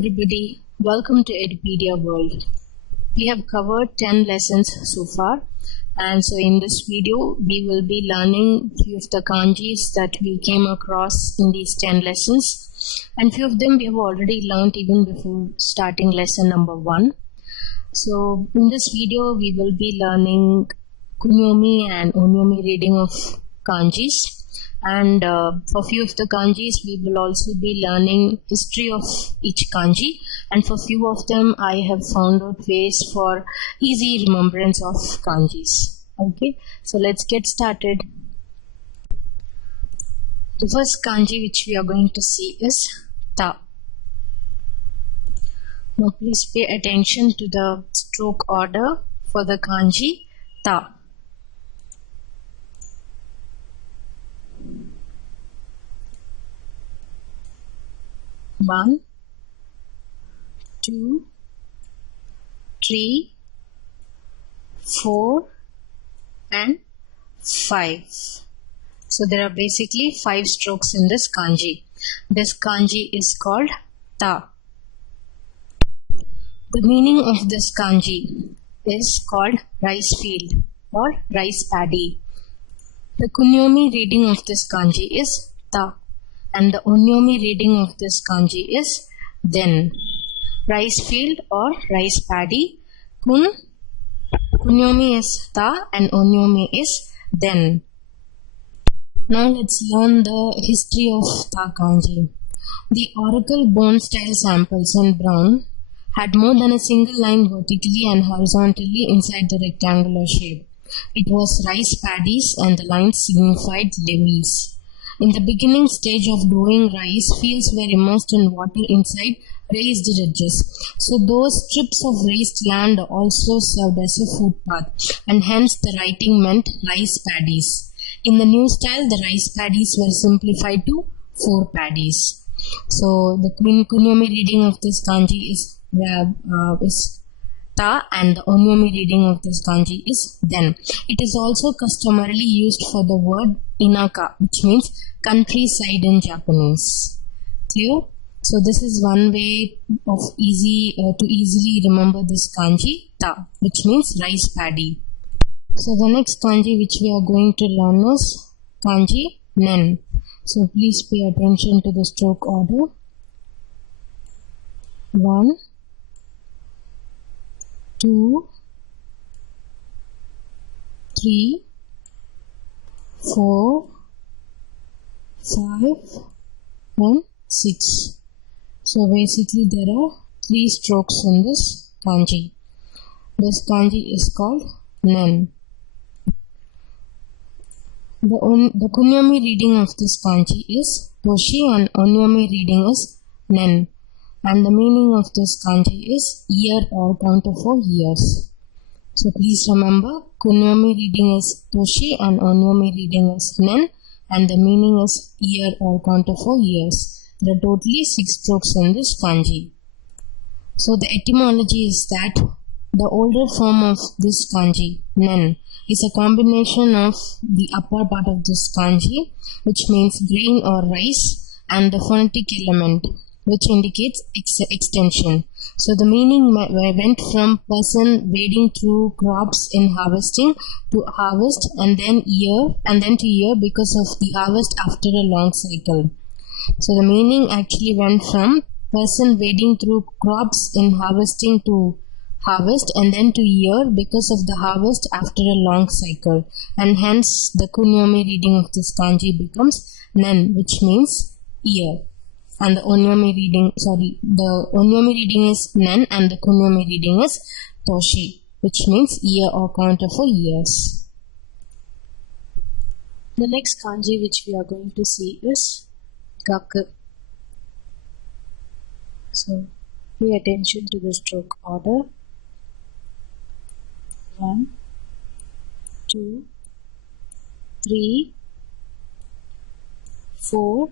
Everybody, welcome to Edupedia world. We have covered 10 lessons so far, and so in this video we will be learning few of the kanjis that we came across in these 10 lessons, and few of them we have already learned even before starting lesson number 1. So in this video we will be learning kunyomi and onyomi reading of kanjis. And for few of the kanjis we will also be learning history of each kanji, and for few of them I have found out ways for easy remembrance of kanjis. Okay, so let's get started. The first kanji which we are going to see is ta. Now please pay attention to the stroke order for the kanji ta. One, 2, 3, 4 and 5. So there are basically 5 strokes in this kanji. This kanji is called ta. The meaning of this kanji is called rice field or rice paddy. The kunyomi reading of this kanji is ta, and the onyomi reading of this kanji is then. Rice field or rice paddy. Kunyomi is ta and onyomi is then. Now let's learn the history of ta kanji. The oracle bone style samples in brown had more than a single line vertically and horizontally inside the rectangular shape. It was rice paddies and the lines signified levels. In the beginning stage of growing rice, fields were immersed in water inside raised ridges. So those strips of raised land also served as a footpath, and hence the writing meant rice paddies. In the new style, the rice paddies were simplified to 4 paddies. So the kunyomi reading of this kanji is ta, and the onyomi reading of this kanji is then. It is also customarily used for the word inaka, which means countryside in Japanese. Clear? So this is one way of to easily remember this kanji ta, which means rice paddy. So the next kanji which we are going to learn is kanji nen. So please pay attention to the stroke order. 1, 2, 3, 4, 5 and 6. So basically there are 3 strokes in this kanji. This kanji is called nen. The kunyomi reading of this kanji is toshi and onyomi reading is nen. And the meaning of this kanji is year or counter for years. So please remember, kunyomi reading is toshi and onyomi reading is nen, and the meaning is year or counter for years. There are totally 6 strokes in this kanji. So the etymology is that the older form of this kanji, nen, is a combination of the upper part of this kanji, which means grain or rice, and the phonetic element, which indicates extension. So the meaning went from person wading through crops in harvesting to harvest and then to year because of the harvest after a long cycle. So the meaning actually went from person wading through crops in harvesting to harvest and then to year because of the harvest after a long cycle, and hence the kunyomi reading of this kanji becomes nen, which means year. And the onyomi reading is nen and the kunyomi reading is toshi, which means year or counter for years. The next kanji which we are going to see is gaku. So pay attention to the stroke order. 1, 2, 3, 4,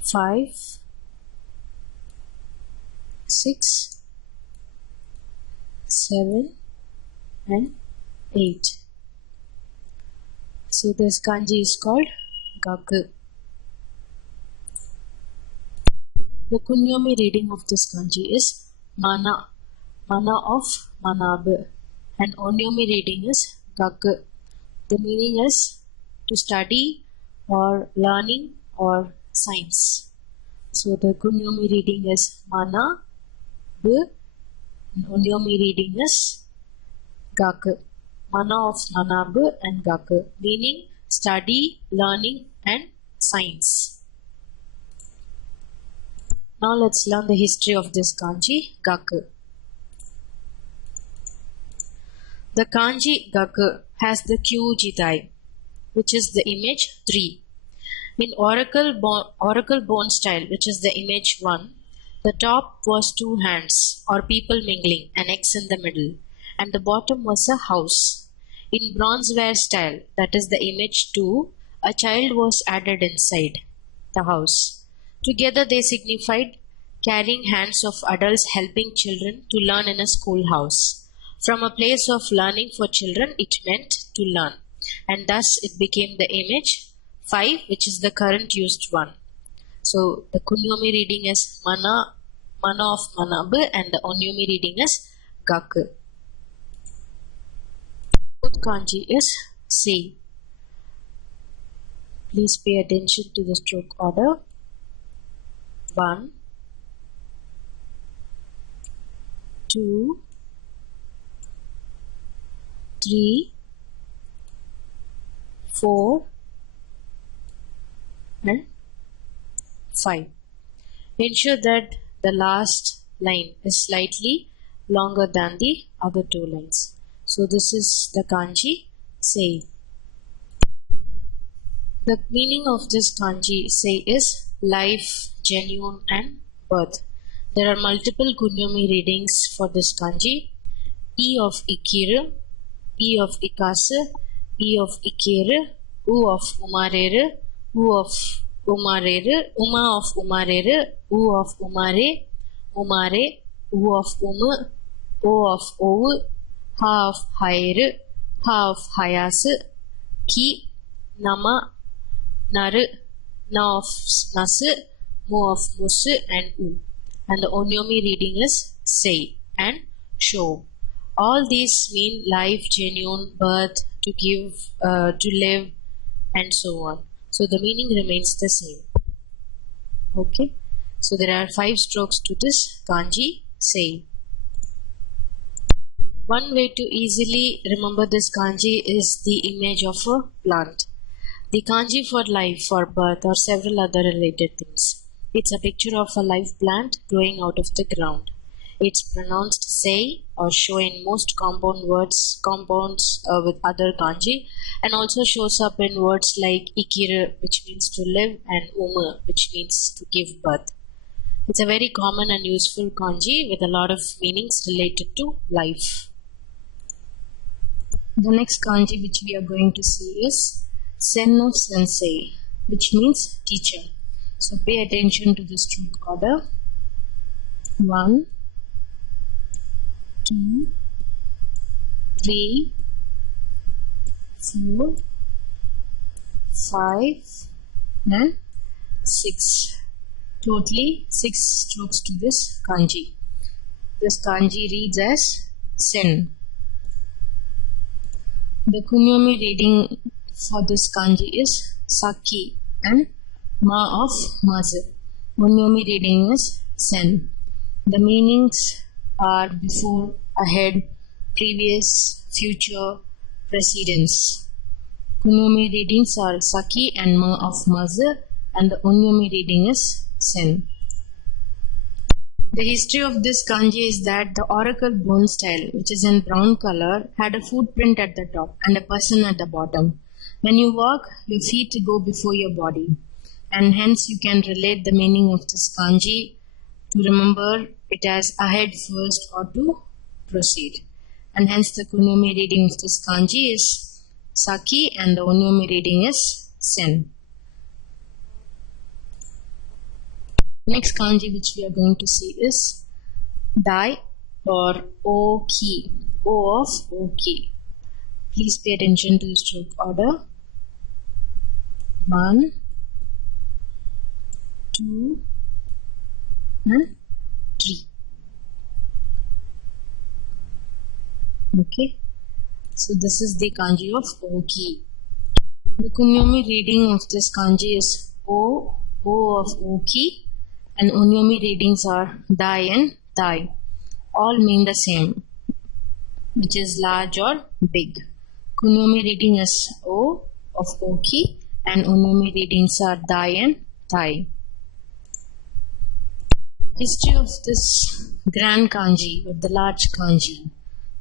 5, 6, 7 and 8. So this kanji is called gaku. The kunyomi reading of this kanji is mana, mana of manabu, and onyomi reading is gaku. The meaning is to study or learning or science. So the kunyomi reading is mana bu, and onyomi reading is gaku. Mana of manabu and gaku, meaning study, learning and science. Now let's learn the history of this kanji gaku. The kanji gaku has the kyujidai, which is the image 3. In oracle bone style, which is the image 1, the top was 2 hands or people mingling, an X in the middle, and the bottom was a house. In bronzeware style, that is the image 2, a child was added inside the house. Together they signified carrying hands of adults helping children to learn in a schoolhouse. From a place of learning for children, it meant to learn, and thus it became the image 5, which is the current used one. So the kunyomi reading is mana, mana of manabu, and the onyomi reading is gaku. Fourth kanji is sei. Please pay attention to the stroke order. 1, 2, 3, 4 and 5. Ensure that the last line is slightly longer than the other 2 lines. So this is the kanji sei. The meaning of this kanji sei is life, genuine and birth. There are multiple kunyomi readings for this kanji. E of ikiru, E of ikasu, E of ikiru, U of umareru, U of umareru, Uma of umareru, U of umare, umare, U of umu, O of ovu, Ha of hairu, Ha of hayasu, Ki, Nama, Naru, Na of nasu, Mu of musu and U. And the onyomi reading is sei and show. All these mean life, genuine, birth, to give, to live and so on. So the meaning remains the same. Okay. So there are 5 strokes to this kanji sei. One way to easily remember this kanji is the image of a plant. The kanji for life, for birth or several other related things. It's a picture of a live plant growing out of the ground. It's pronounced sei or show in most compounds with other kanji, and also shows up in words like ikiru, which means to live, and umu, which means to give birth. It's a very common and useful kanji with a lot of meanings related to life. The next kanji which we are going to see is sen of sensei, which means teacher. So pay attention to the stroke order. 1, 2, 3, 4, 5 and 6. Totally 6 strokes to this kanji. This kanji reads as sen. The kunyomi reading for this kanji is saki and ma of mazu. Onyomi reading is sen. The meanings are before, ahead, previous, future, precedence. Kunyomi readings are saki and ma of mazu, and the onyomi reading is sen. The history of this kanji is that the oracle bone style, which is in brown color, had a footprint at the top and a person at the bottom. When you walk, your feet go before your body, and hence you can relate the meaning of this kanji to remember it as ahead, first, or to proceed. And hence the kunyomi reading of this kanji is saki and the onyomi reading is sen. Next kanji which we are going to see is dai or oki, O of oki. Please pay attention to the stroke order. 1, 2, and tree. Okay, so this is the kanji of Oki. The kunyomi reading of this kanji is O, O of Oki, and onyomi readings are Dai and Tai. All mean the same, which is large or big. Kunyomi reading is O of Oki, and onyomi readings are Dai and Tai. History of this grand kanji or the large kanji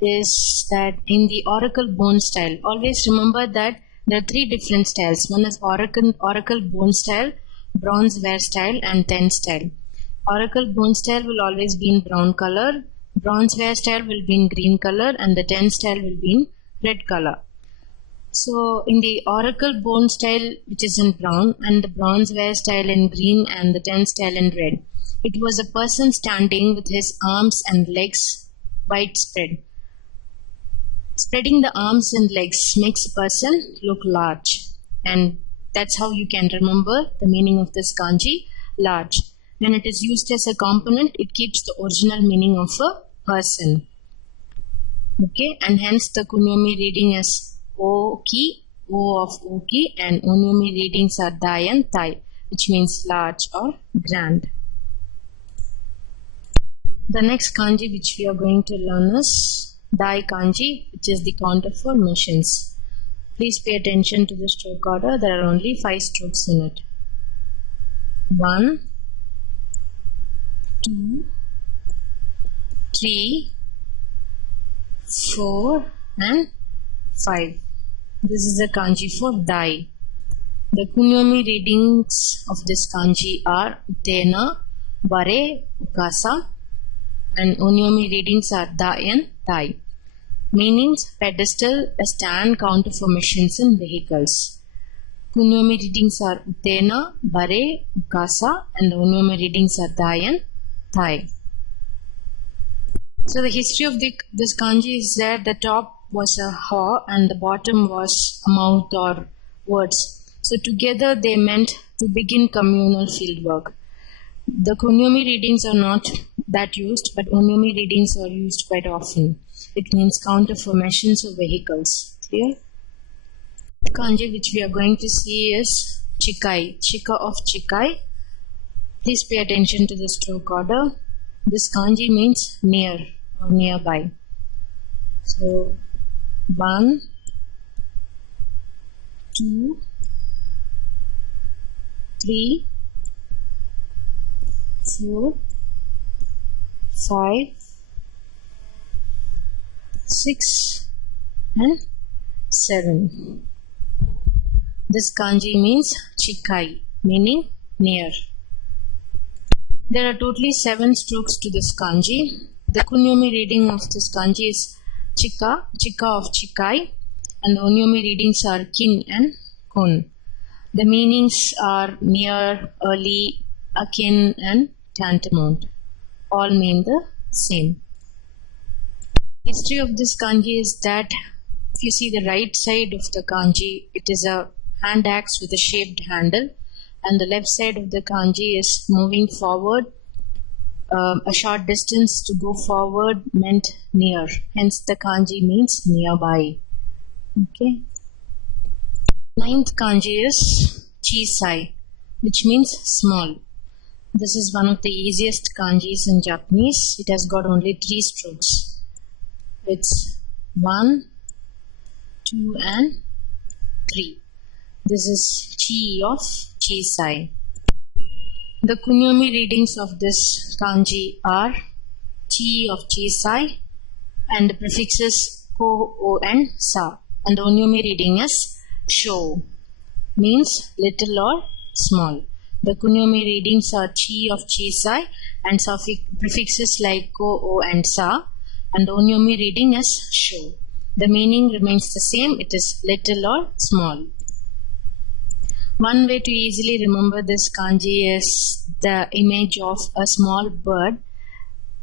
is that in the oracle bone style, always remember that there are three different styles. One is oracle bone style, bronze ware style, and ten style. Oracle bone style will always be in brown color, bronze ware style will be in green color, and the ten style will be in red color. So in the oracle bone style, which is in brown, and the bronze ware style in green, and the ten style in red, it was a person standing with his arms and legs widespread. Spreading the arms and legs makes a person look large, and that's how you can remember the meaning of this kanji, large. When it is used as a component, it keeps the original meaning of a person. Okay, and hence the kunyomi reading is Oki, O of Oki, and onyomi readings are Dai and Tai, which means large or grand. The next kanji which we are going to learn is Dai kanji, which is the counter for machines. Please pay attention to the stroke order. There are only 5 strokes in it. 1, 2, 3, 4, and 5. This is the kanji for Dai. The kunyomi readings of this kanji are Utena, Bare, Ukasa, and onyomi readings are Dai and Tai. Meanings: pedestal, a stand, counter for machines and vehicles. Kunyomi readings are Utena, Bare, Ukasa, and onyomi readings are Dai and Tai. So the history of this kanji is that the top was a ha and the bottom was a mouth or words. So together they meant to begin communal fieldwork. The kunyomi readings are not that used, but onyomi readings are used quite often. It means counter for machines or vehicles. Clear? The kanji which we are going to see is Chikai, Chika of Chikai. Please pay attention to the stroke order. This kanji means near or nearby. So 1, 2, 3, 4, 5, 6, and 7. This kanji means Chikai, meaning near. There are totally 7 strokes to this kanji. The kunyomi reading of this kanji is Chika, Chika of Chikai, and the onyomi readings are Kin and Kun. The meanings are near, early, akin, and tantamount. All mean the same. History of this kanji is that if you see the right side of the kanji, it is a hand axe with a shaped handle, and the left side of the kanji is moving forward. A short distance to go forward meant near, hence the kanji means nearby. Okay. 9th kanji is Chisai, which means small. This is one of the easiest kanjis in Japanese. It has got only 3 strokes. It's 1, 2, and 3. This is Chi of Chisai. The kunyomi readings of this kanji are Chi of Chisai and the prefixes Ko, O, and Sa. And the onyomi reading is Sho, means little or small. The kunyomi readings are Chi of Chisai and prefixes like Ko, O, and Sa. And the onyomi reading is Sho. The meaning remains the same. It is little or small. One way to easily remember this kanji is the image of a small bird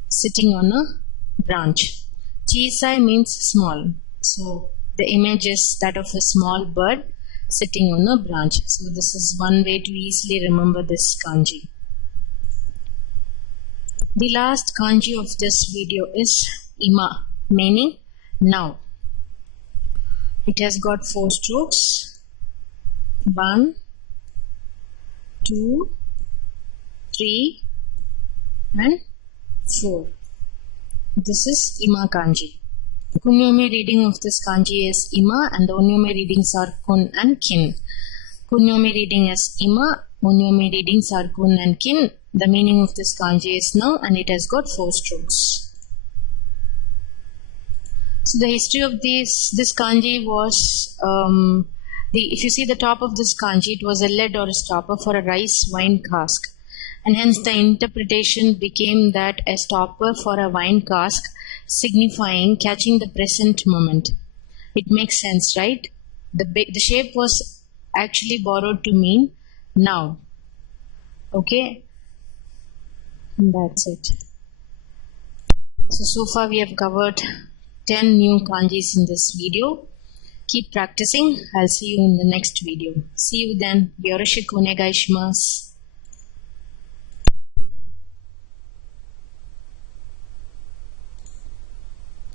sitting on a branch. Chisai means small. So the image is that of a small bird sitting on a branch. So this is one way to easily remember this kanji. The last kanji of this video is ima, meaning now. It has got 4 strokes. 1, 2, 3 and 4. This is ima kanji. The kunyomi reading of this kanji is ima and the onyomi readings are kun and kin. Kunyomi reading is ima, onyomi readings are kun and kin. The meaning of this kanji is now and it has got 4 strokes. So the history of this kanji was, if you see the top of this kanji, it was a lead or a stopper for a rice wine cask. And hence the interpretation became that a stopper for a wine cask signifying catching the present moment. It makes sense, right? The shape was actually borrowed to mean now. Okay? And that's it. So far we have covered 10 new kanjis in this video. Keep practicing. I'll see you in the next video. See you then. Yoroshiku onegai shimasu.